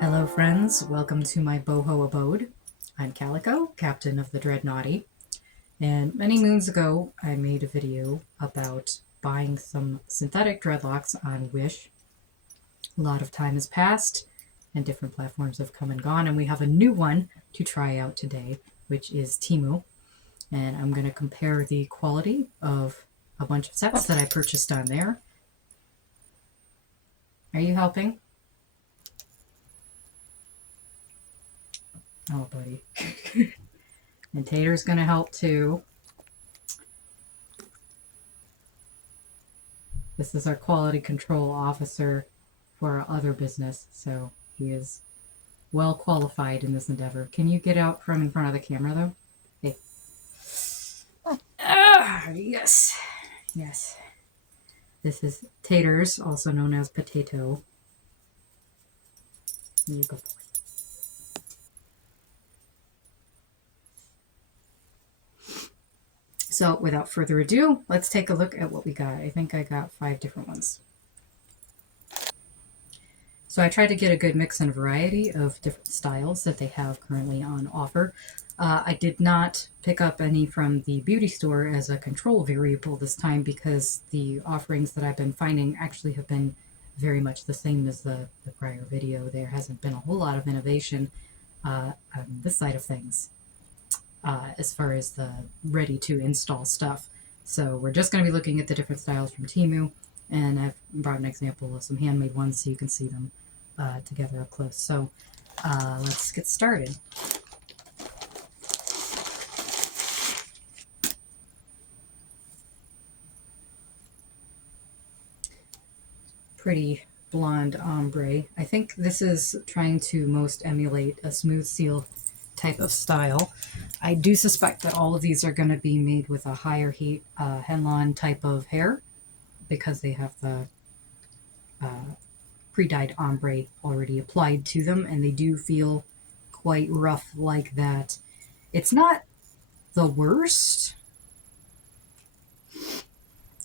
Hello friends, welcome to my boho abode. I'm Calico, captain of the Dreadnoughty, and many moons ago I made a video about buying some synthetic dreadlocks on Wish. A lot of time has passed and different platforms have come and gone, and we have a new one to try out today, which is Temu. And I'm going to compare the quality of a bunch of sets that I purchased on there. Are you helping? Oh, buddy. And Tater's going to help too. This is our quality control officer for our other business, so he is well qualified in this endeavor. Can you get out from in front of the camera, though? Hey. Yes. Yes. This is Taterz, also known as Potato. Here you go. So without further ado, let's take a look at what we got. I think I got 5 different ones. So I tried to get a good mix and variety of different styles that they have currently on offer. I did not pick up any from the beauty store as a control variable this time because the offerings that I've been finding actually have been very much the same as the prior video. There hasn't been a whole lot of innovation on this side of things. As far as the ready to install stuff. So we're just going to be looking at the different styles from Temu, and I've brought an example of some handmade ones so you can see them together up close. So let's get started. Pretty blonde ombre. I think this is trying to most emulate a smooth seal type of style. I do suspect that all of these are going to be made with a higher heat Henlon type of hair because they have the pre-dyed ombre already applied to them, and they do feel quite rough like that. It's not the worst.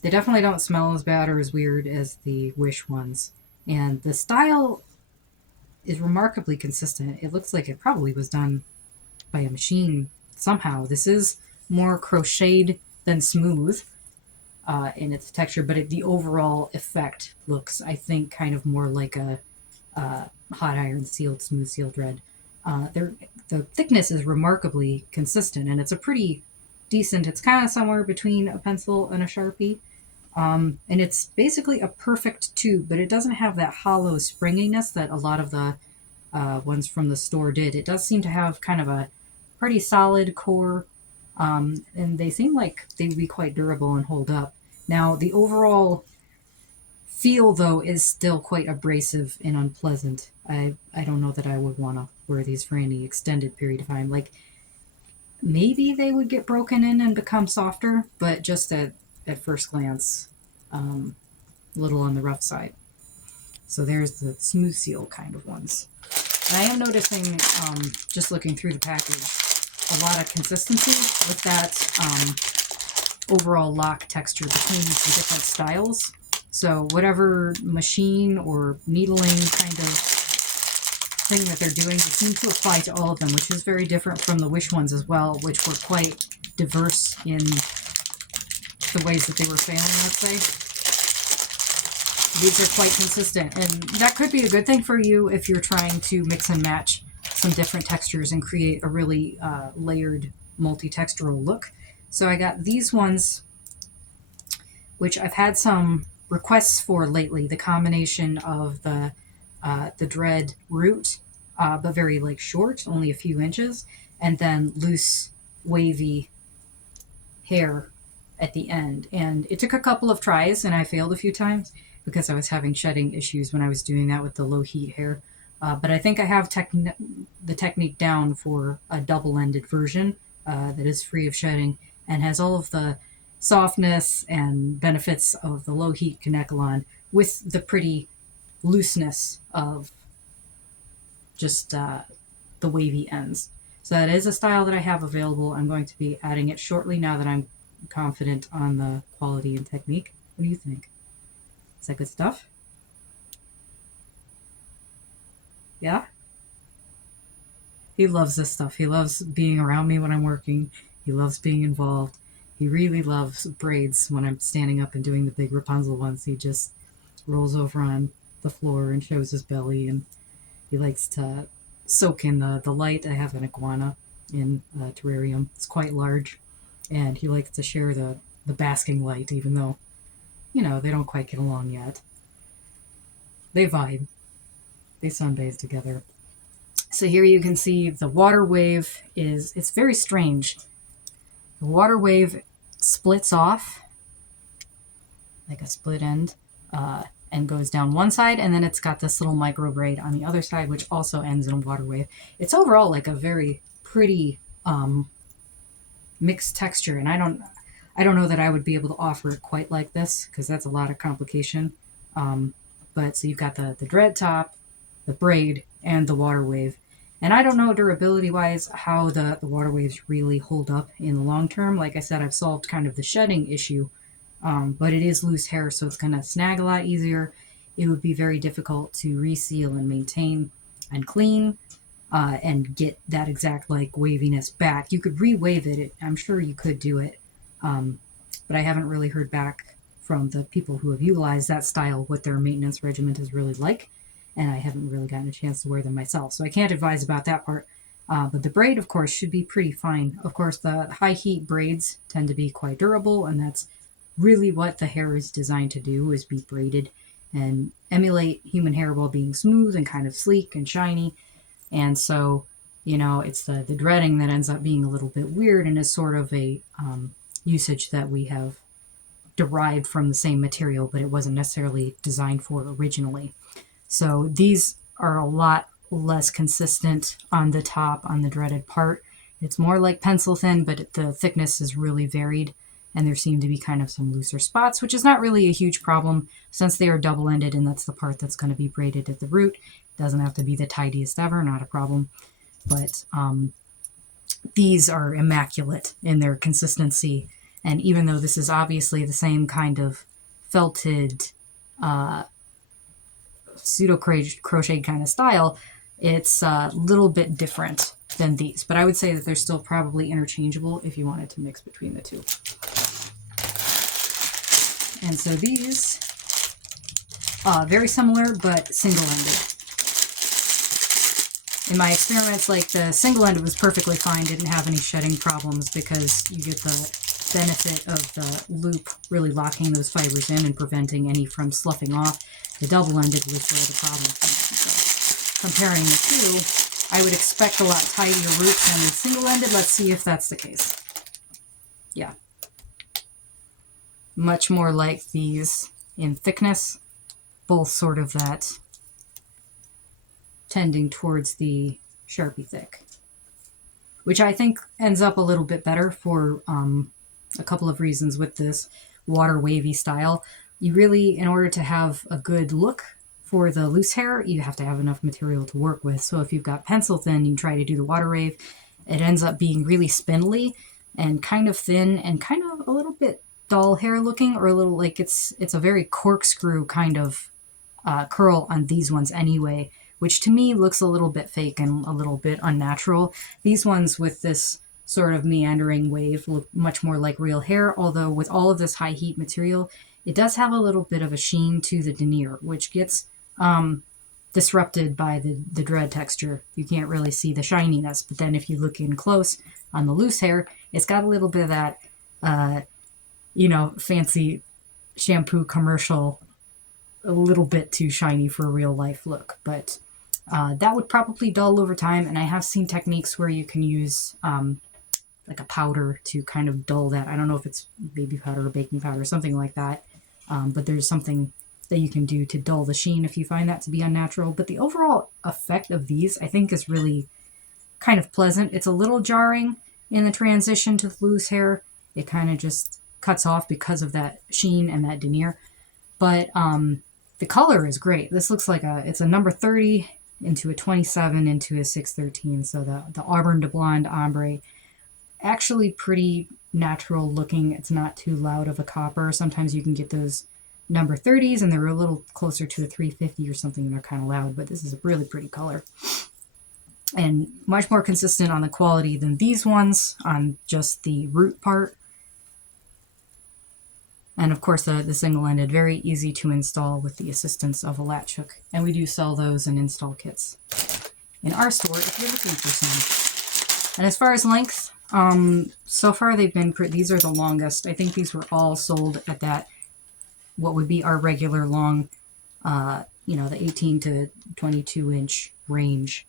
They definitely don't smell as bad or as weird as the Wish ones, and the style is remarkably consistent. It looks like it probably was done by a machine somehow. This is more crocheted than smooth in its texture, but the overall effect looks, I think, kind of more like a hot iron sealed, smooth seal thread. The thickness is remarkably consistent, and it's a pretty decent, it's kind of somewhere between a pencil and a Sharpie. And it's basically a perfect tube, but it doesn't have that hollow springiness that a lot of the ones from the store did. It does seem to have kind of a pretty solid core, and they seem like they would be quite durable and hold up. Now, the overall feel, though, is still quite abrasive and unpleasant. I don't know that I would want to wear these for any extended period of time. Like, maybe they would get broken in and become softer, but just at first glance, a little on the rough side. So there's the smooth seal kind of ones. And I am noticing, just looking through the package, a lot of consistency with that overall lock texture between the different styles. So whatever machine or needling kind of thing that they're doing, they seem to apply to all of them, which is very different from the Wish ones as well, which were quite diverse in the ways that they were failing, let's say. These are quite consistent, and that could be a good thing for you if you're trying to mix and match some different textures and create a really layered multi-textural look. So I got these ones, which I've had some requests for lately, the combination of the dread root, but very like short, only a few inches, and then loose, wavy hair at the end. And it took a couple of tries, and I failed a few times because I was having shedding issues when I was doing that with the low heat hair. But I think I have the technique down for a double-ended version that is free of shedding and has all of the softness and benefits of the low heat Kanekalon with the pretty looseness of just the wavy ends. So that is a style that I have available. I'm going to be adding it shortly now that I'm confident on the quality and technique. What do you think? Is that good stuff? Yeah? He loves this stuff. He loves being around me when I'm working. He loves being involved. He really loves braids when I'm standing up and doing the big Rapunzel ones. He just rolls over on the floor and shows his belly, and he likes to soak in the light. I have an iguana in a terrarium. It's quite large, and he likes to share the basking light, even though, you know, they don't quite get along yet. They vibe. They sunbathe together. So here you can see the water wave it's very strange. The water wave splits off like a split end and goes down one side, and then it's got this little micro braid on the other side, which also ends in a water wave. It's overall like a very pretty mixed texture, and I don't know that I would be able to offer it quite like this, because that's a lot of complication. But so you've got the dread top, the braid, and the water wave. And I don't know durability-wise how the water waves really hold up in the long term. Like I said, I've solved kind of the shedding issue, but it is loose hair, so it's going to snag a lot easier. It would be very difficult to reseal and maintain and clean and get that exact like waviness back. You could re-wave it. I'm sure you could do it, but I haven't really heard back from the people who have utilized that style what their maintenance regimen is really like. And I haven't really gotten a chance to wear them myself, so I can't advise about that part. But the braid, of course, should be pretty fine. Of course, the high heat braids tend to be quite durable, and that's really what the hair is designed to do, is be braided and emulate human hair while being smooth and kind of sleek and shiny. And so, you know, it's the dreading that ends up being a little bit weird, and is sort of a usage that we have derived from the same material, but it wasn't necessarily designed for originally. So these are a lot less consistent on the top, on the dreaded part. It's more like pencil thin, but the thickness is really varied, and there seem to be kind of some looser spots, which is not really a huge problem since they are double-ended, and that's the part that's going to be braided at the root. It doesn't have to be the tidiest ever, not a problem. But these are immaculate in their consistency, and even though this is obviously the same kind of felted pseudo crochet kind of style, it's a little bit different than these, but I would say that they're still probably interchangeable if you wanted to mix between the two. And so these very similar but single-ended. In my experiments, like the single-ended was perfectly fine, didn't have any shedding problems because you get the benefit of the loop really locking those fibers in and preventing any from sloughing off. The double-ended was where the problem came in. So comparing the two, I would expect a lot tidier roots than the single-ended. Let's see if that's the case. Yeah. Much more like these in thickness, both sort of that tending towards the Sharpie thick, which I think ends up a little bit better for a couple of reasons with this water wavy style. You really, in order to have a good look for the loose hair, you have to have enough material to work with. So if you've got pencil thin, you try to do the water wave, it ends up being really spindly and kind of thin and kind of a little bit doll hair looking, or a little like it's a very corkscrew kind of curl on these ones anyway, which to me looks a little bit fake and a little bit unnatural. These ones with this sort of meandering wave look much more like real hair, although with all of this high heat material, it does have a little bit of a sheen to the denier, which gets disrupted by the dread texture. You can't really see the shininess, but then if you look in close on the loose hair, it's got a little bit of that, fancy shampoo commercial, a little bit too shiny for a real life look. But that would probably dull over time, and I have seen techniques where you can use like a powder to kind of dull that. I don't know if it's baby powder or baking powder or something like that, but there's something that you can do to dull the sheen if you find that to be unnatural. But the overall effect of these, I think, is really kind of pleasant. It's a little jarring in the transition to loose hair. It kind of just cuts off because of that sheen and that denier. But the color is great. This looks like it's a number 30 into a 27 into a 613. So the auburn to blonde ombre, actually pretty natural looking. It's not too loud of a copper. Sometimes you can get those number 30s and they're a little closer to a 350 or something and they're kind of loud, but this is a really pretty color. and much more consistent on the quality than these ones on just the root part. And of course the single-ended, very easy to install with the assistance of a latch hook. And we do sell those in install kits in our store if you're looking for some. And as far as length, so far they've been, these are the longest. I think these were all sold at that, what would be our regular long, you know, the 18 to 22 inch range.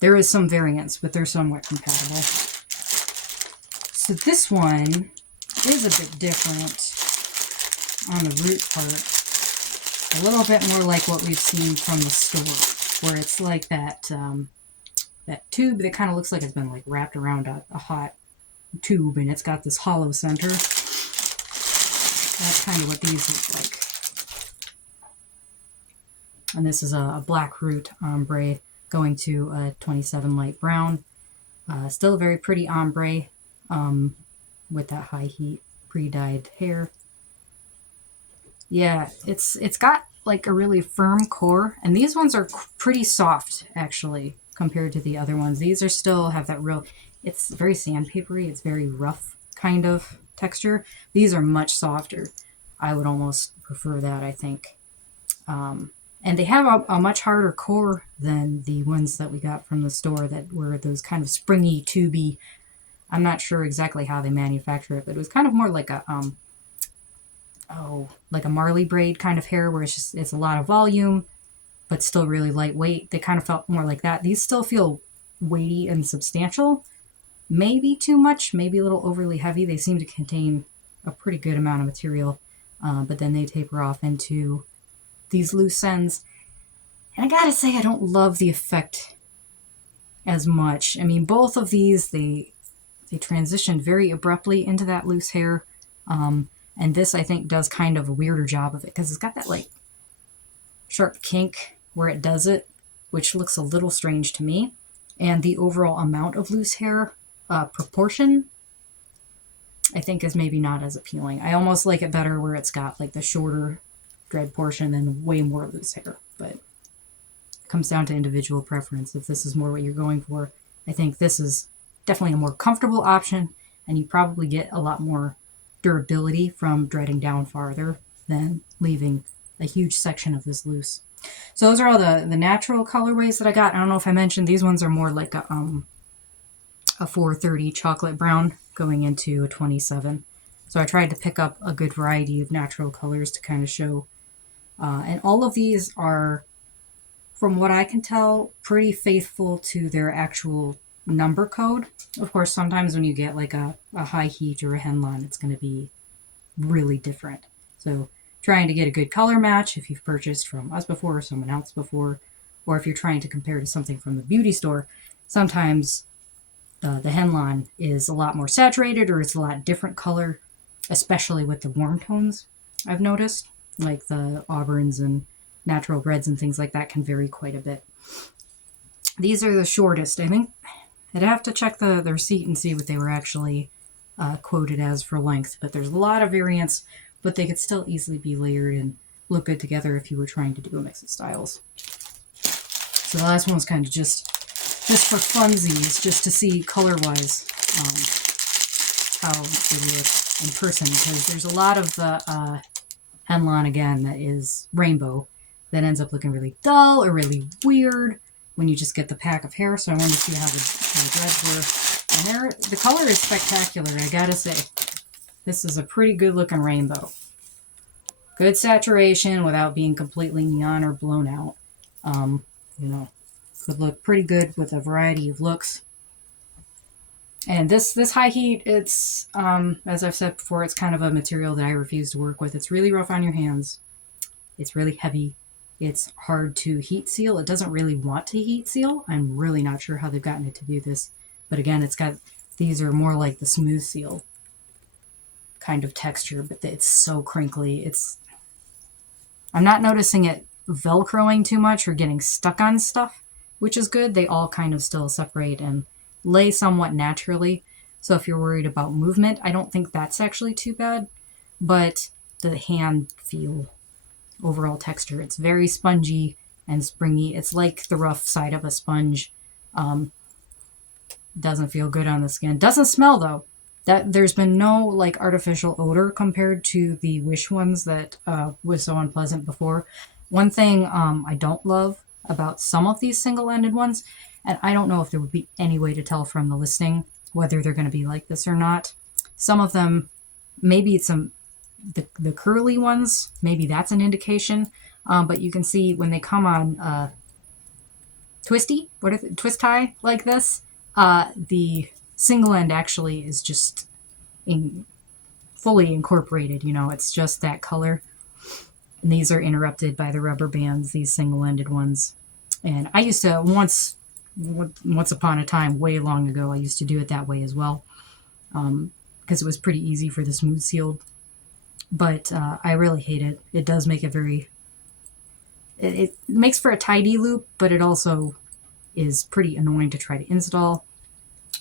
There is some variance, but they're somewhat compatible. So this one is a bit different on the root part. A little bit more like what we've seen from the store, where it's like that that tube that kind of looks like it's been like wrapped around a hot tube, and it's got this hollow center. That's kind of what these look like. And this is a black root ombre going to a 27 light brown. Still a very pretty ombre with that high heat pre-dyed hair. Yeah, it's got like a really firm core, and these ones are pretty soft actually compared to the other ones. These are still have that real, it's very sandpapery, it's very rough kind of texture. These are much softer. I would almost prefer that, I think. And they have a much harder core than the ones that we got from the store that were those kind of springy, tubey. I'm not sure exactly how they manufacture it, but it was kind of more like a like a Marley braid kind of hair, where it's a lot of volume, but still really lightweight. They kind of felt more like that. These still feel weighty and substantial. Maybe too much, maybe a little overly heavy. They seem to contain a pretty good amount of material, but then they taper off into these loose ends. And I gotta say, I don't love the effect as much. I mean, both of these, they transitioned very abruptly into that loose hair. And this, I think, does kind of a weirder job of it, because it's got that like sharp kink where it does it, which looks a little strange to me. And the overall amount of loose hair proportion, I think, is maybe not as appealing. I almost like it better where it's got like the shorter dread portion and way more loose hair. But it comes down to individual preference. If this is more what you're going for, I think this is definitely a more comfortable option, and you probably get a lot more durability from dreading down farther than leaving a huge section of this loose. So those are all the natural colorways that I got. I don't know if I mentioned these ones are more like a 430 chocolate brown going into a 27. So I tried to pick up a good variety of natural colors to kind of show. And all of these are, from what I can tell, pretty faithful to their actual number code. Of course, sometimes when you get like a high heat or a henlon, it's going to be really different. So trying to get a good color match if you've purchased from us before or someone else before, or if you're trying to compare to something from the beauty store, sometimes the henlon is a lot more saturated or it's a lot different color, especially with the warm tones, I've noticed. Like the auburns and natural reds and things like that can vary quite a bit. These are the shortest. I think I'd have to check the receipt and see what they were actually quoted as for length, but there's a lot of variance, but they could still easily be layered and look good together if you were trying to do a mix of styles. So the last one was kind of just for funsies, just to see color-wise how they look in person, because there's a lot of the henlon, again, that is rainbow that ends up looking really dull or really weird when you just get the pack of hair. So I wanted to see how the dreads were. And the color is spectacular, I gotta say. This is a pretty good looking rainbow. Good saturation without being completely neon or blown out. You know, could look pretty good with a variety of looks. And this high heat, it's, as I've said before, it's kind of a material that I refuse to work with. It's really rough on your hands. It's really heavy. It's hard to heat seal. It doesn't really want to heat seal. I'm really not sure how they've gotten it to do this. But again, it's got, these are more like the smooth seal kind of texture, but it's so crinkly. I'm not noticing it velcroing too much or getting stuck on stuff, which is good. They all kind of still separate and lay somewhat naturally. So if you're worried about movement, I don't think that's actually too bad. But the hand feel, overall texture, it's very spongy, and springy. It's like the rough side of a sponge. Doesn't feel good on the skin. Doesn't smell though. That there's been no like artificial odor compared to the Wish ones that was so unpleasant before. One thing I don't love about some of these single-ended ones, and I don't know if there would be any way to tell from the listing whether they're going to be like this or not. Some of them, maybe it's the curly ones, maybe that's an indication. But you can see when they come on twist tie like this, the single end actually is just fully incorporated. You know, it's just that color. And these are interrupted by the rubber bands, these single-ended ones. And I used to, once upon a time, way long ago, I used to do it that way as well. Because it was pretty easy for the smooth sealed. But I really hate it. It does make it very... It makes for a tidy loop, but it also is pretty annoying to try to install.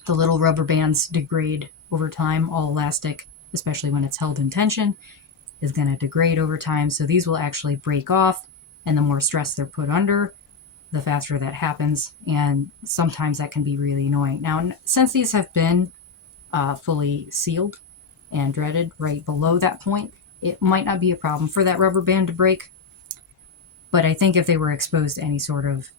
The little rubber bands degrade over time. All elastic, especially when it's held in tension, is going to degrade over time. So these will actually break off, and the more stress they're put under, the faster that happens. And sometimes that can be really annoying. Now, since these have been fully sealed and dreaded right below that point, it might not be a problem for that rubber band to break. But I think if they were exposed to any sort of,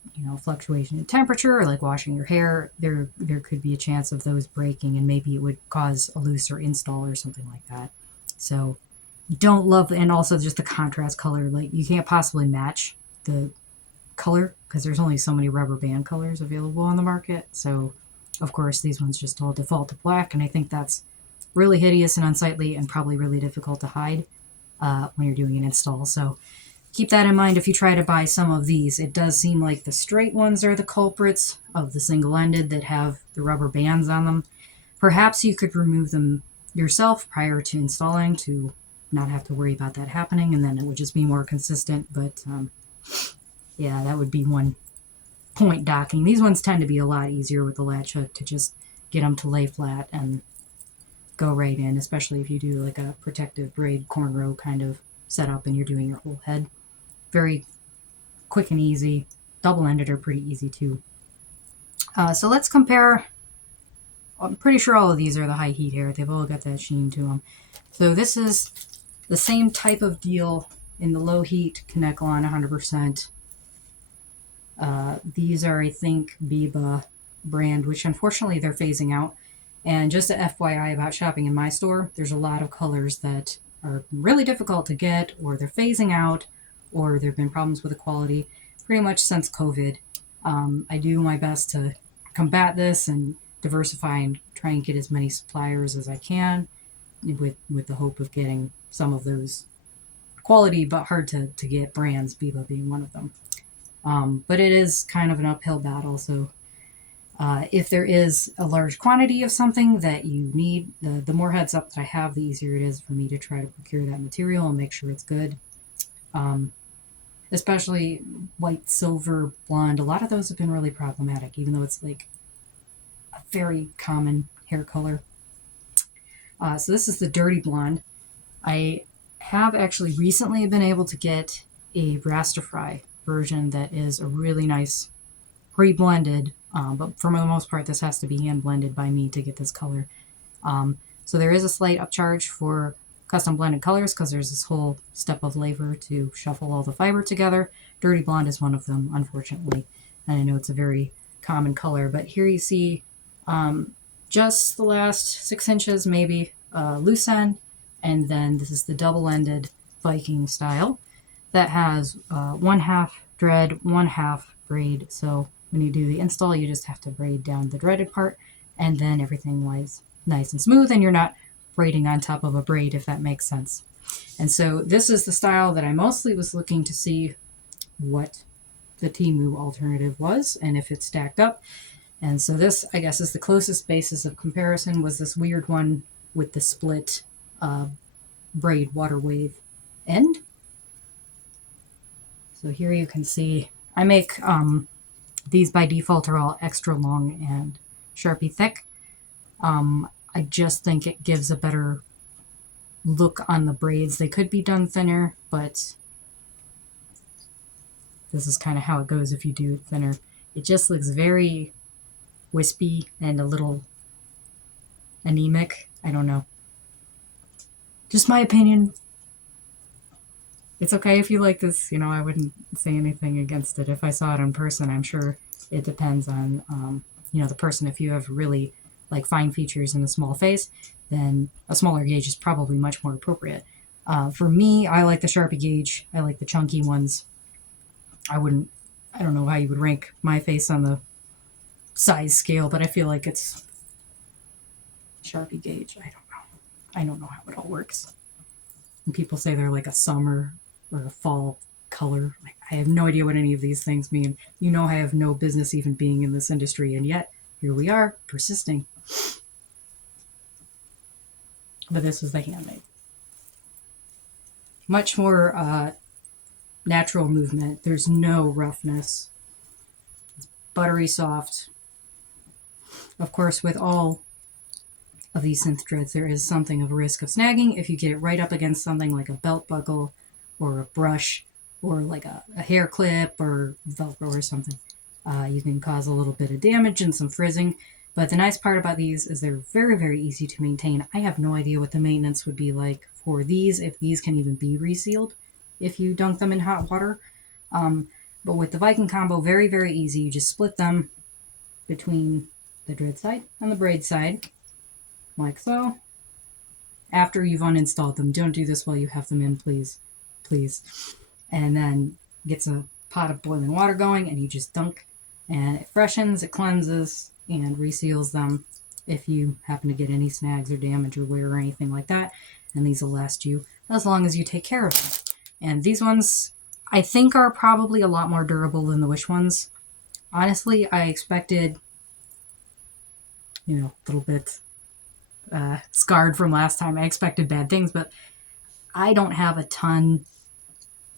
fluctuation in temperature, or like washing your hair, there could be a chance of those breaking, and maybe it would cause a looser install or something like that. So don't love, and also just the contrast color. Like, you can't possibly match the color because there's only so many rubber band colors available on the market. So of course these ones just all default to black, and I think that's really hideous and unsightly and probably really difficult to hide when you're doing an install. So keep that in mind if you try to buy some of these. It does seem like the straight ones are the culprits of the single-ended that have the rubber bands on them. Perhaps you could remove them yourself prior to installing to not have to worry about that happening, and then it would just be more consistent. But yeah, that would be one point docking. These ones tend to be a lot easier with the latch hook to just get them to lay flat and go right in, especially if you do like a protective braid cornrow kind of setup and you're doing your whole head. Very quick and easy. Double-ended are pretty easy too. So let's compare. I'm pretty sure all of these are the high heat hair. They've all got that sheen to them. So this is the same type of deal in the low heat Kanekalon 100%. These are, I think, Biba brand, which unfortunately they're phasing out. And just a FYI about shopping in my store, there's a lot of colors that are really difficult to get, or they're phasing out, or there have been problems with the quality pretty much since COVID. I do my best to combat this and diversify and try and get as many suppliers as I can with the hope of getting some of those quality but hard to get brands, Biba being one of them. But it is kind of an uphill battle. So if there is a large quantity of something that you need, the more heads up that I have, the easier it is for me to try to procure that material and make sure it's good. Especially white, silver, blonde. A lot of those have been really problematic, even though it's like a very common hair color. So this is the dirty blonde. I have actually recently been able to get a Rastafari version that is a really nice pre-blended, but for the most part this has to be hand blended by me to get this color. So there is a slight upcharge for custom blended colors because there's this whole step of labor to shuffle all the fiber together. Dirty blonde is one of them, unfortunately, and I know it's a very common color, but here you see just the last 6 inches maybe loose end, and then this is the double-ended Viking style that has 1/2 dread, 1/2 braid. So when you do the install, you just have to braid down the dreaded part, and then everything lies nice and smooth, and you're not braiding on top of a braid, if that makes sense. And so this is the style that I mostly was looking to see what the Temu alternative was and if it stacked up. And so this, I guess, is the closest basis of comparison, was this weird one with the split braid water wave end. So here you can see I make these by default are all extra long and Sharpie thick. I just think it gives a better look on the braids. They could be done thinner, but this is kind of how it goes if you do it thinner. It just looks very wispy and a little anemic. I don't know. Just my opinion. It's okay if you like this. You know, I wouldn't say anything against it. If I saw it in person, I'm sure it depends on, you know, the person. If you have really like fine features in a small face, then a smaller gauge is probably much more appropriate. For me, I like the Sharpie gauge. I like the chunky ones. I don't know how you would rank my face on the size scale, but I feel like it's Sharpie gauge. I don't know how it all works. And people say they're like a summer or a fall color. Like, I have no idea what any of these things mean. You know, I have no business even being in this industry, and yet here we are, persisting. But this is the handmade. Much more natural movement. There's no roughness. It's buttery soft. Of course, with all of these synth dreads, there is something of a risk of snagging if you get it right up against something like a belt buckle or a brush or like a hair clip or Velcro or something. You can cause a little bit of damage and some frizzing. But the nice part about these is they're very, very easy to maintain. I have no idea what the maintenance would be like for these, if these can even be resealed if you dunk them in hot water. But with the Viking combo, very, very easy. You just split them between the dread side and the braid side, like so. After you've uninstalled them, don't do this while you have them in, please. Please. And then gets a pot of boiling water going, and you just dunk, and it freshens, it cleanses, and reseals them if you happen to get any snags or damage or wear or anything like that. And these will last you as long as you take care of them. And these ones, I think, are probably a lot more durable than the Wish ones. Honestly, I expected, you know, a little bit scarred from last time. I expected bad things, but I don't have a ton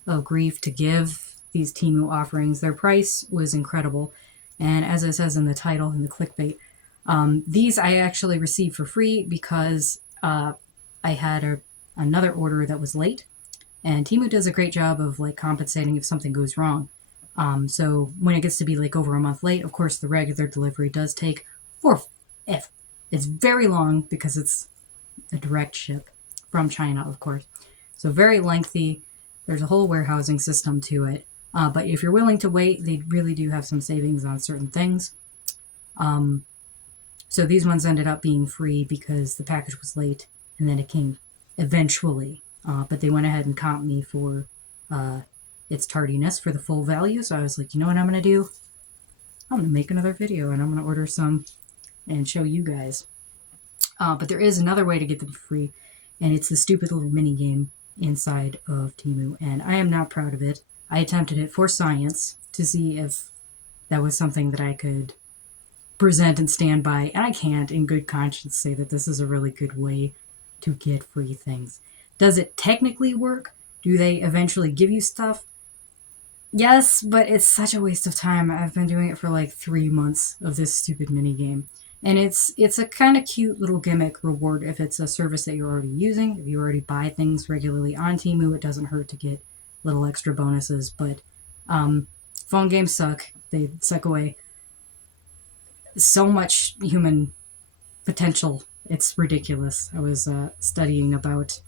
of grief to give these Temu offerings. Their price was incredible. And as it says in the title and the clickbait, these I actually received for free because I had another order that was late. And Temu does a great job of like compensating if something goes wrong. So when it gets to be like over a month late, of course, the regular delivery does take it's very long because it's a direct ship from China, of course. So very lengthy. There's a whole warehousing system to it. But if you're willing to wait, they really do have some savings on certain things. So these ones ended up being free because the package was late and then it came eventually. But they went ahead and comped me for its tardiness for the full value. So I was like, you know what I'm going to do? I'm going to make another video and I'm going to order some and show you guys. But there is another way to get them free, and it's the stupid little mini game inside of Temu, and I am not proud of it. I attempted it for science to see if that was something that I could present and stand by, and I can't in good conscience say that this is a really good way to get free things. Does it technically work? Do they eventually give you stuff? Yes, but it's such a waste of time. I've been doing it for like 3 months of this stupid mini game. And it's a kind of cute little gimmick reward if it's a service that you're already using. If you already buy things regularly on Temu, it doesn't hurt to get little extra bonuses. But phone games suck. They suck away so much human potential. It's ridiculous. I was studying about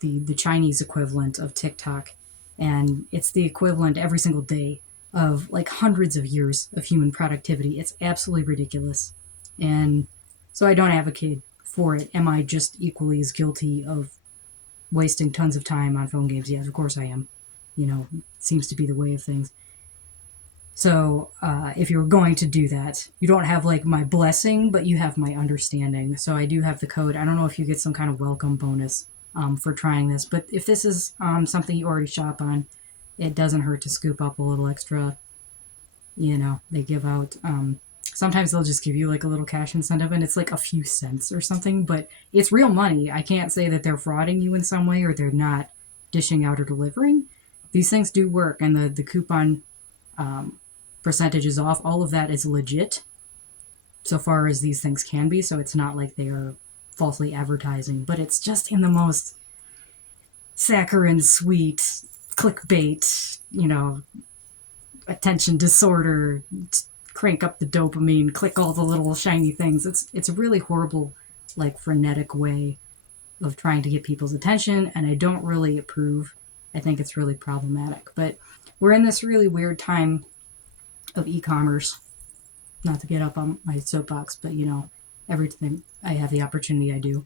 the Chinese equivalent of TikTok, and it's the equivalent every single day of like hundreds of years of human productivity. It's absolutely ridiculous. And so I don't advocate for it. Am I just equally as guilty of wasting tons of time on phone games? Yes, of course I am. You know, it seems to be the way of things. So if you're going to do that, you don't have like my blessing, but you have my understanding. So I do have the code. I don't know if you get some kind of welcome bonus for trying this, but if this is something you already shop on, it doesn't hurt to scoop up a little extra. You know, they give out, sometimes they'll just give you like a little cash incentive, and it's like a few cents or something, but it's real money. I can't say that they're frauding you in some way or they're not dishing out or delivering. These things do work, and the coupon percentage is off. All of that is legit so far as these things can be, so it's not like they are falsely advertising, but it's just in the most saccharine, sweet, clickbait, attention disorder, crank up the dopamine, click all the little shiny things. It's a really horrible, like, frenetic way of trying to get people's attention, and I don't really approve. I think it's really problematic. But we're in this really weird time of e-commerce. Not to get up on my soapbox, but everything I have the opportunity, I do.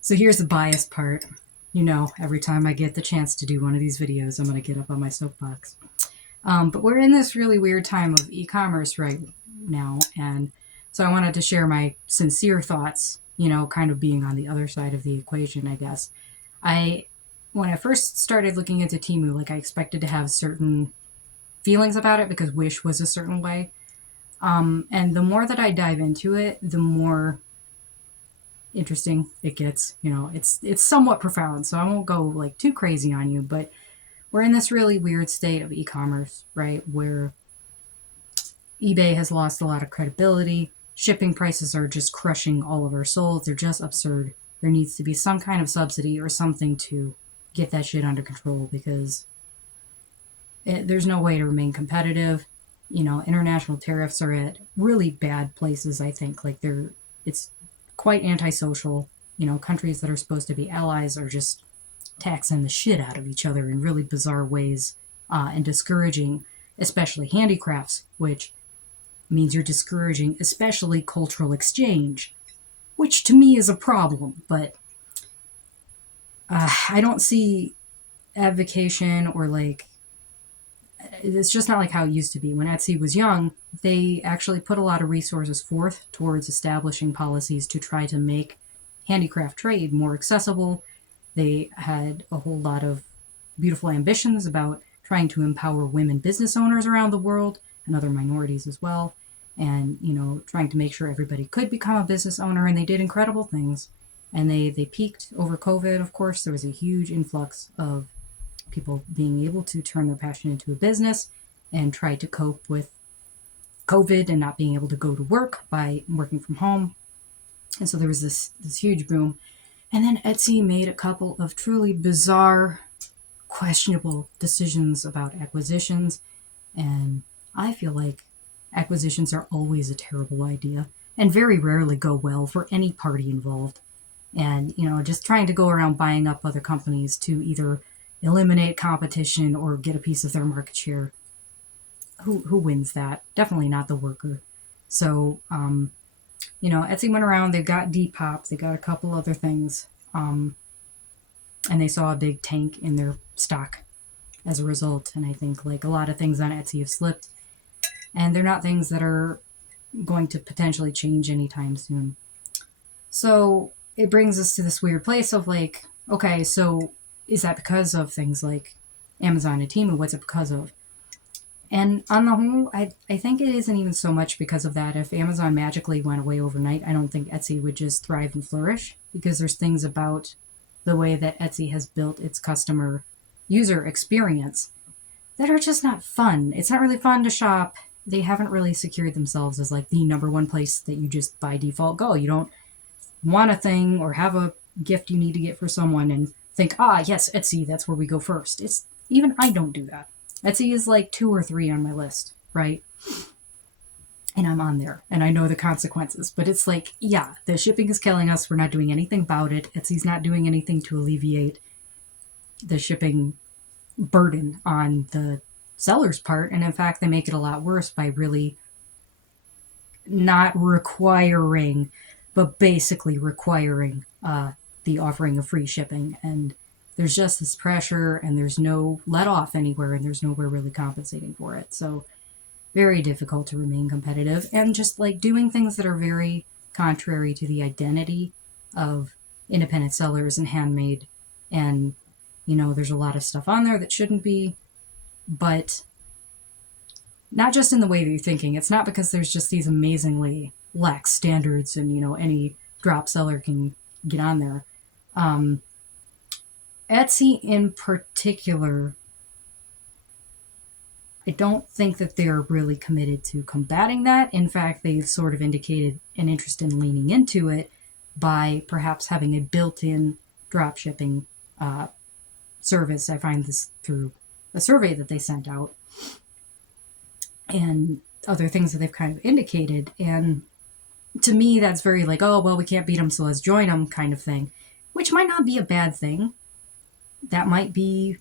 So here's the biased part. Every time I get the chance to do one of these videos, I'm going to get up on my soapbox. But we're in this really weird time of e-commerce right now. And so I wanted to share my sincere thoughts, kind of being on the other side of the equation, I guess. When I first started looking into Temu, like, I expected to have certain feelings about it because Wish was a certain way. And the more that I dive into it, the more interesting it gets. It's somewhat profound, so I won't go like too crazy on you, but we're in this really weird state of e-commerce, right, where eBay has lost a lot of credibility. Shipping prices are just crushing all of our souls. They're just absurd. There needs to be some kind of subsidy or something to get that shit under control, because there's no way to remain competitive. International tariffs are at really bad places, I think. Like, it's quite antisocial. Countries that are supposed to be allies are just taxing the shit out of each other in really bizarre ways, and discouraging, especially handicrafts, which means you're discouraging especially cultural exchange, which to me is a problem. But I don't see advocation, or like, it's just not like how it used to be. When Etsy was young, they actually put a lot of resources forth towards establishing policies to try to make handicraft trade more accessible. They had a whole lot of beautiful ambitions about trying to empower women business owners around the world, and other minorities as well, and trying to make sure everybody could become a business owner. And they did incredible things, and they peaked over COVID. Of course, there was a huge influx of people being able to turn their passion into a business and try to cope with COVID and not being able to go to work by working from home. And so there was this huge boom. And then Etsy made a couple of truly bizarre, questionable decisions about acquisitions. And I feel like acquisitions are always a terrible idea and very rarely go well for any party involved. And, just trying to go around buying up other companies to either eliminate competition or get a piece of their market share. Who wins that? Definitely not the worker. So, Etsy went around, they got Depop, they got a couple other things, and they saw a big tank in their stock as a result. And I think, like, a lot of things on Etsy have slipped, and they're not things that are going to potentially change anytime soon. So it brings us to this weird place of like, okay, so is that because of things like Amazon and Temu? What's it because of? And on the whole, I think it isn't even so much because of that. If Amazon magically went away overnight, I don't think Etsy would just thrive and flourish, because there's things about the way that Etsy has built its customer user experience that are just not fun. It's not really fun to shop. They haven't really secured themselves as like the number one place that you just by default go. You don't want a thing or have a gift you need to get for someone and think, yes, Etsy, that's where we go first. Even I don't do that. Etsy is like 2 or 3 on my list, right? And I'm on there, and I know the consequences. But it's like, yeah, the shipping is killing us. We're not doing anything about it. Etsy's not doing anything to alleviate the shipping burden on the seller's part. And in fact, they make it a lot worse by really not requiring, but basically requiring the offering of free shipping. And there's just this pressure, and there's no let off anywhere, and there's nowhere really compensating for it. So very difficult to remain competitive, and just like doing things that are very contrary to the identity of independent sellers and handmade. And, there's a lot of stuff on there that shouldn't be, but not just in the way that you're thinking. It's not because there's just these amazingly lax standards and, any drop seller can get on there. Etsy in particular I don't think that they're really committed to combating that. In fact, they've sort of indicated an interest in leaning into it by perhaps having a built-in drop shipping service. I find this through a survey that they sent out and other things that they've kind of indicated. And to me, that's very like, oh, well, we can't beat them, so let's join them kind of thing, which might not be a bad thing. That might be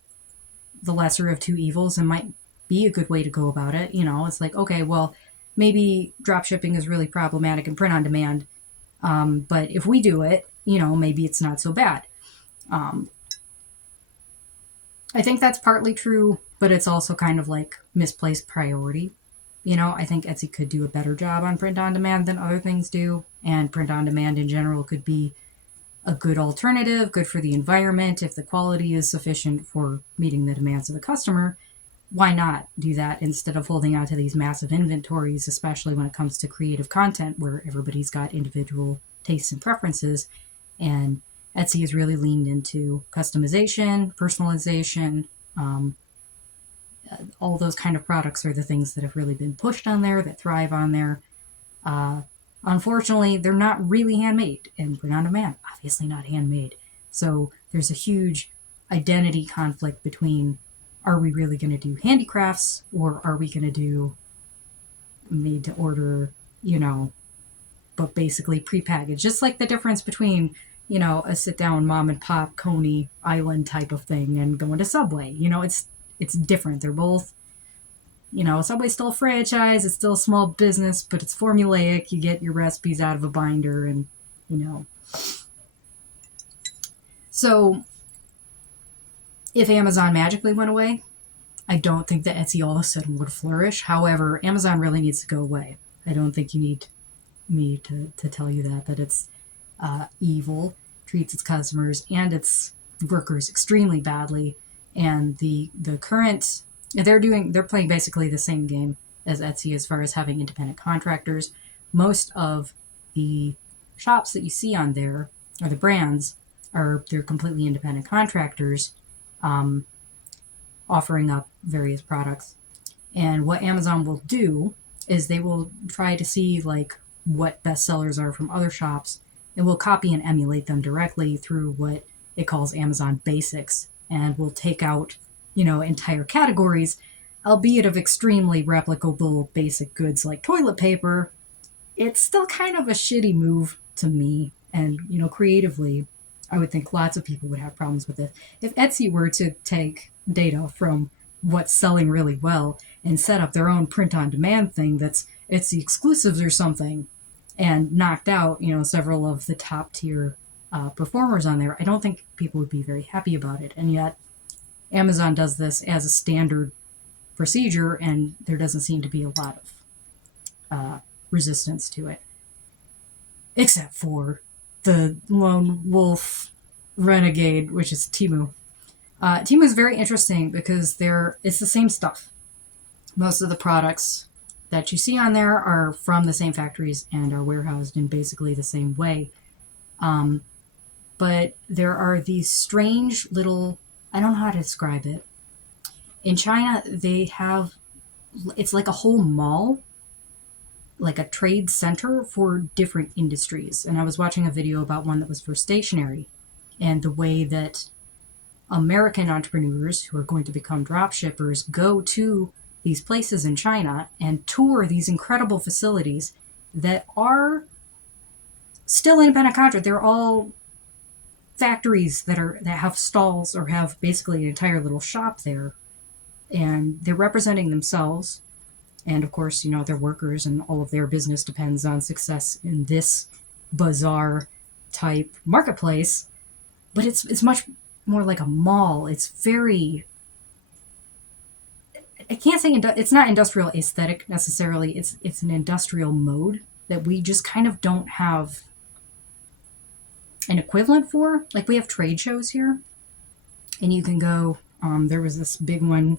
the lesser of two evils and might be a good way to go about it. It's like, okay, well, maybe drop shipping is really problematic and print on demand. But if we do it, maybe it's not so bad. I think that's partly true, but it's also kind of like misplaced priority. I think Etsy could do a better job on print on demand than other things do. And print on demand in general could be a good alternative, good for the environment. If the quality is sufficient for meeting the demands of the customer, why not do that instead of holding on to these massive inventories, especially when it comes to creative content where everybody's got individual tastes and preferences. And Etsy has really leaned into customization, personalization. All those kind of products are the things that have really been pushed on there, that thrive on there. Unfortunately, they're not really handmade, and print on demand, obviously not handmade. So there's a huge identity conflict between, are we really going to do handicrafts, or are we going to do made to order, but basically prepackaged? Just like the difference between, a sit down mom and pop Coney Island type of thing and going to Subway. It's different. They're both, Subway's still a franchise, it's still a small business, but it's formulaic. You get your recipes out of a binder and, So if Amazon magically went away, I don't think that Etsy all of a sudden would flourish. However, Amazon really needs to go away. I don't think you need me to tell you that it's evil, treats its customers and its workers extremely badly. And the current, they're playing basically the same game as Etsy as far as having independent contractors. Most of the shops that you see on there, or the brands, they're completely independent contractors offering up various products. And what Amazon will do is they will try to see like what bestsellers are from other shops, and will copy and emulate them directly through what it calls Amazon Basics, and will take out, entire categories, albeit of extremely replicable basic goods like toilet paper. It's still kind of a shitty move to me. And, creatively, I would think lots of people would have problems with it. If Etsy were to take data from what's selling really well and set up their own print on demand thing that's Etsy exclusives or something, and knocked out, several of the top tier performers on there, I don't think people would be very happy about it. And yet Amazon does this as a standard procedure, and there doesn't seem to be a lot of resistance to it, except for the lone wolf renegade, which is Temu. Temu is very interesting because it's the same stuff. Most of the products that you see on there are from the same factories and are warehoused in basically the same way. But there are these strange little, I don't know how to describe it. In China, it's like a whole mall, like a trade center for different industries. And I was watching a video about one that was for stationery, and the way that American entrepreneurs who are going to become drop shippers go to these places in China and tour these incredible facilities that are still independent contract. They're all factories that have stalls or have basically an entire little shop there, and they're representing themselves. And of course, their workers and all of their business depends on success in this bazaar type marketplace. But it's much more like a mall. It's very, I can't say it's not industrial aesthetic necessarily. It's an industrial mode that we just kind of don't have an equivalent for. Like, we have trade shows here, and you can go. There was this big one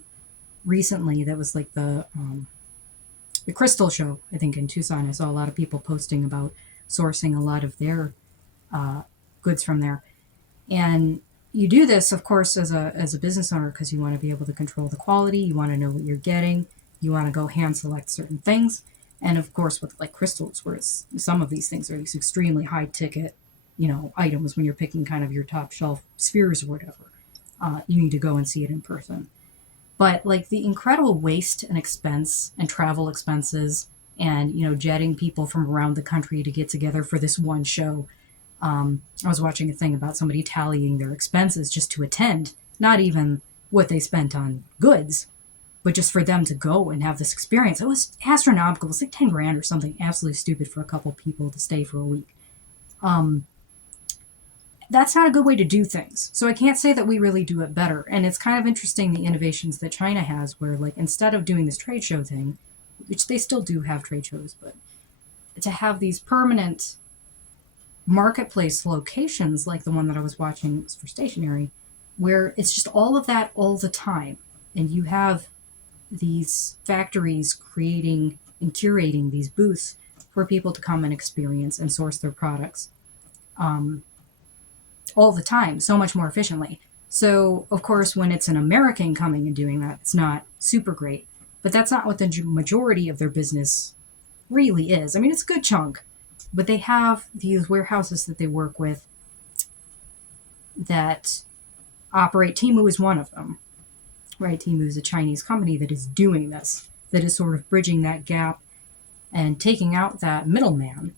recently that was like the Crystal Show, I think, in Tucson. I saw a lot of people posting about sourcing a lot of their goods from there. And you do this, of course, as a business owner, because you want to be able to control the quality. You want to know what you're getting. you want to go hand select certain things. And of course, with like crystals, where some of these things are these extremely high ticket, items when you're picking kind of your top shelf spheres or whatever, you need to go and see it in person. But like the incredible waste and expense and travel expenses and, jetting people from around the country to get together for this one show. I was watching a thing about somebody tallying their expenses just to attend, not even what they spent on goods, but just for them to go and have this experience. It was astronomical. It was like 10 grand or something absolutely stupid for a couple people to stay for a week. That's not a good way to do things. So I can't say that we really do it better. And it's kind of interesting the innovations that China has where, like, instead of doing this trade show thing, which they still do have trade shows, but to have these permanent marketplace locations like the one that I was watching for stationery, where it's just all of that all the time. And you have these factories creating and curating these booths for people to come and experience and source their products all the time, so much more efficiently. So, of course, when it's an American coming and doing that, it's not super great. But that's not what the majority of their business really is. I mean, it's a good chunk, but they have these warehouses that they work with that operate. Temu is one of them, right? Temu is a Chinese company that is doing this, that is sort of bridging that gap and taking out that middleman,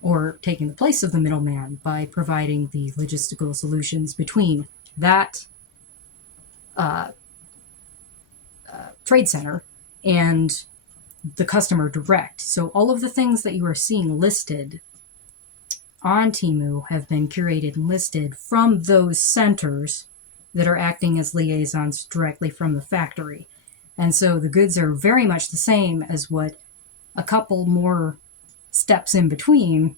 or taking the place of the middleman by providing the logistical solutions between that trade center and the customer direct. So all of the things that you are seeing listed on Temu have been curated and listed from those centers that are acting as liaisons directly from the factory. And so the goods are very much the same as what a couple more steps in between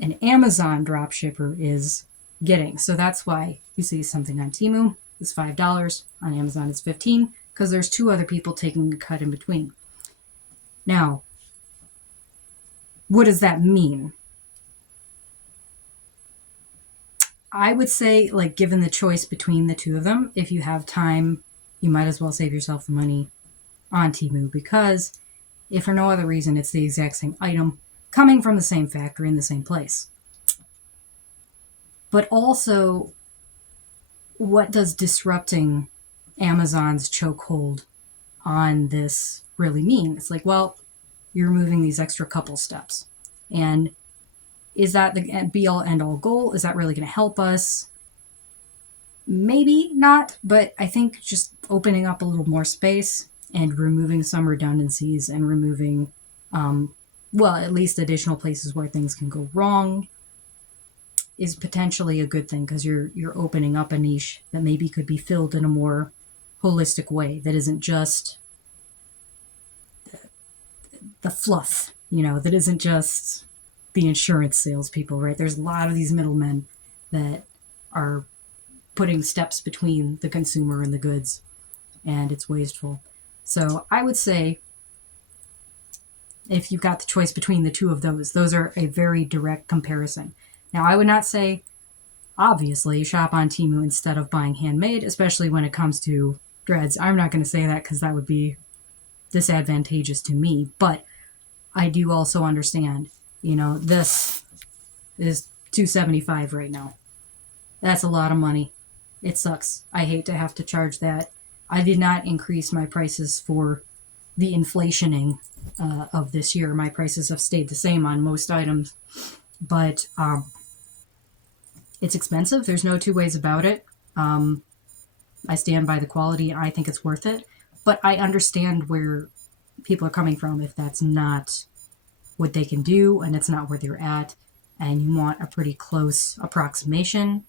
an Amazon dropshipper is getting. So that's why you see something on Temu is $5, on Amazon it's $15, because there's two other people taking a cut in between. Now, what does that mean? I would say, like, given the choice between the two of them, if you have time, you might as well save yourself the money on Temu, because if for no other reason, it's the exact same item coming from the same factory in the same place. But also, what does disrupting Amazon's chokehold on this really mean? It's like, well, you're removing these extra couple steps. And is that the be-all, end-all goal? Is that really going to help us? Maybe not, but I think just opening up a little more space and removing some redundancies and removing, at least additional places where things can go wrong is potentially a good thing, because you're opening up a niche that maybe could be filled in a more holistic way that isn't just the fluff, that isn't just the insurance salespeople, right? There's a lot of these middlemen that are putting steps between the consumer and the goods, and it's wasteful. So I would say if you've got the choice between the two of those are a very direct comparison. Now, I would not say, obviously, shop on Temu instead of buying handmade, especially when it comes to dreads. I'm not going to say that because that would be disadvantageous to me, but I do also understand, this is $275 right now. That's a lot of money. It sucks. I hate to have to charge that. I did not increase my prices for the inflationing of this year. My prices have stayed the same on most items, but it's expensive. There's no two ways about it. I stand by the quality, and I think it's worth it. But I understand where people are coming from if that's not what they can do and it's not where they're at, and you want a pretty close approximation,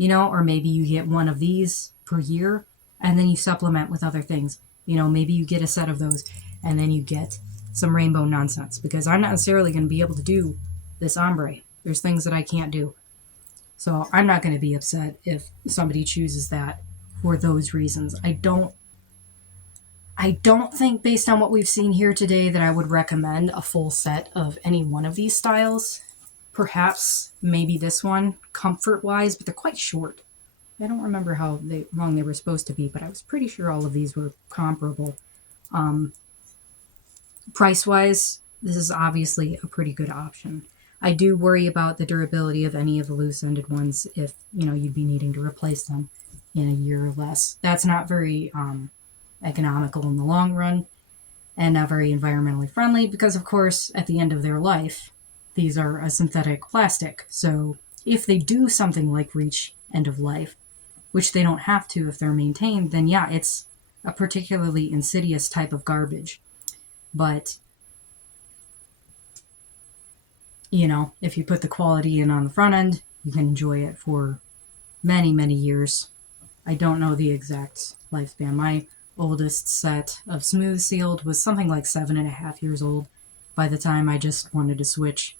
or maybe you get one of these per year and then you supplement with other things. Maybe you get a set of those and then you get some rainbow nonsense, because I'm not necessarily going to be able to do this ombre. There's things that I can't do. So I'm not going to be upset if somebody chooses that for those reasons. I don't think, based on what we've seen here today, that I would recommend a full set of any one of these styles. Perhaps maybe this one, comfort-wise, but they're quite short. I don't remember how long they were supposed to be, but I was pretty sure all of these were comparable. Price-wise, this is obviously a pretty good option. I do worry about the durability of any of the loose-ended ones if, you'd be needing to replace them in a year or less. That's not very economical in the long run and not very environmentally friendly because, of course, at the end of their life, these are a synthetic plastic. So if they do something like reach end of life, which they don't have to if they're maintained, then yeah, it's a particularly insidious type of garbage. But, if you put the quality in on the front end, you can enjoy it for many, many years. I don't know the exact lifespan. My oldest set of smooth sealed was something like 7.5 years old by the time I just wanted to switch.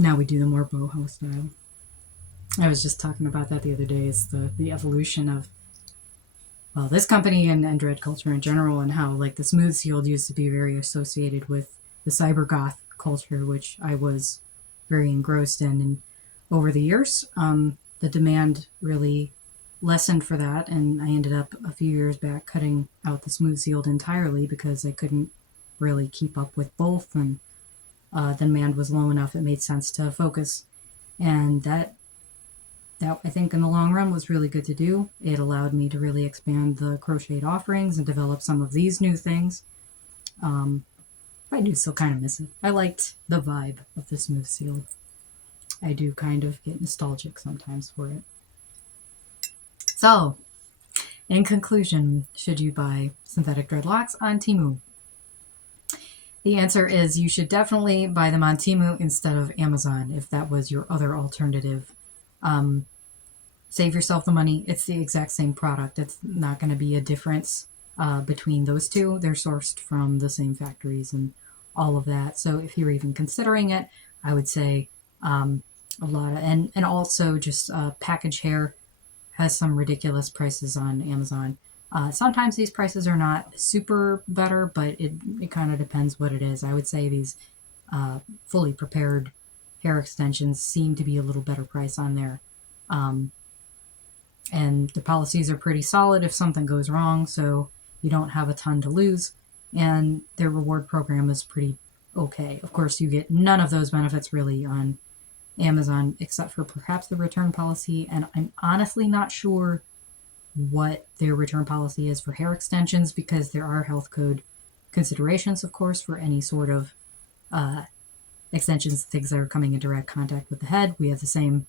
Now we do the more boho style. I was just talking about that the other day. It's the evolution of, well, this company and dread culture in general, and how like the smooth sealed used to be very associated with the cyber goth culture, which I was very engrossed in. And over the years, the demand really lessened for that, and I ended up a few years back cutting out the smooth sealed entirely because I couldn't really keep up with both, and the demand was low enough it made sense to focus. And that I think in the long run was really good to do. It allowed me to really expand the crocheted offerings and develop some of these new things. I do still kind of miss it. I liked the vibe of the smooth seal. I do kind of get nostalgic sometimes for it. So, in conclusion, should you buy synthetic dreadlocks on Temu? The answer is you should definitely buy them on Temu instead of Amazon if that was your other alternative. Save yourself the money. It's the exact same product. It's not going to be a difference between those two. They're sourced from the same factories and all of that. So if you're even considering it, I would say a lot of, and also just package hair has some ridiculous prices on Amazon. Sometimes these prices are not super better, but it kind of depends what it is. I would say these fully prepared hair extensions seem to be a little better price on there. And the policies are pretty solid if something goes wrong, so you don't have a ton to lose. And their reward program is pretty okay. Of course, you get none of those benefits really on Amazon, except for perhaps the return policy. And I'm honestly not sure what their return policy is for hair extensions, because there are health code considerations, of course, for any sort of extensions, things that are coming in direct contact with the head. We have the same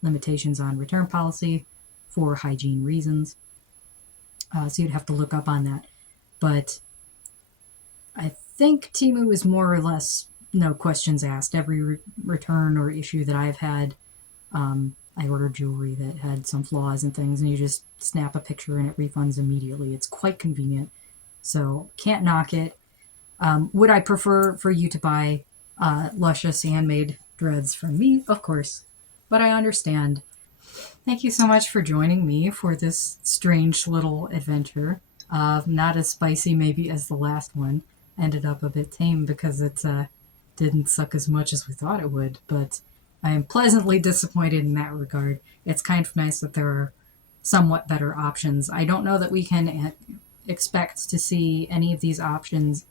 limitations on return policy for hygiene reasons. So you'd have to look up on that. But I think Temu is more or less no questions asked. Every return or issue that I've had, I ordered jewelry that had some flaws and things, and you just snap a picture and it refunds immediately. It's quite convenient. So can't knock it. Would I prefer for you to buy luscious handmade dreads from me? Of course. But I understand. Thank you so much for joining me for this strange little adventure. Not as spicy maybe as the last one. Ended up a bit tame because it didn't suck as much as we thought it would, but I am pleasantly disappointed in that regard. It's kind of nice that there are somewhat better options. I don't know that we can expect to see any of these options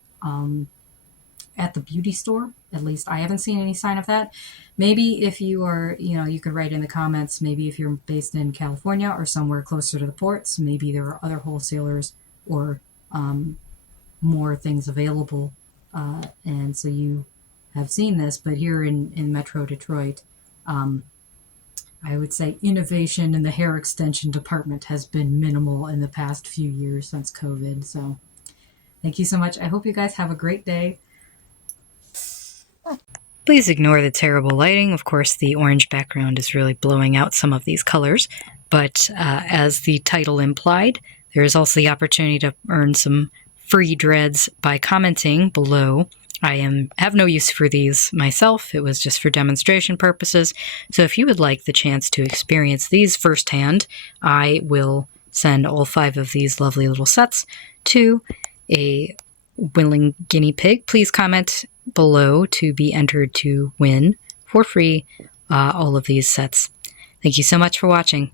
at the beauty store. At least I haven't seen any sign of that. Maybe if you are, you could write in the comments, maybe if you're based in California or somewhere closer to the ports, maybe there are other wholesalers or more things available. And so you have seen this, but here in Metro Detroit, I would say innovation in the hair extension department has been minimal in the past few years since COVID. So thank you so much. I hope you guys have a great day. Please ignore the terrible lighting. Of course, the orange background is really blowing out some of these colors, but as the title implied, there is also the opportunity to earn some free dreads by commenting below. I have no use for these myself. It was just for demonstration purposes. So if you would like the chance to experience these firsthand, I will send all 5 of these lovely little sets to a willing guinea pig. Please comment below to be entered to win for free all of these sets. Thank you so much for watching.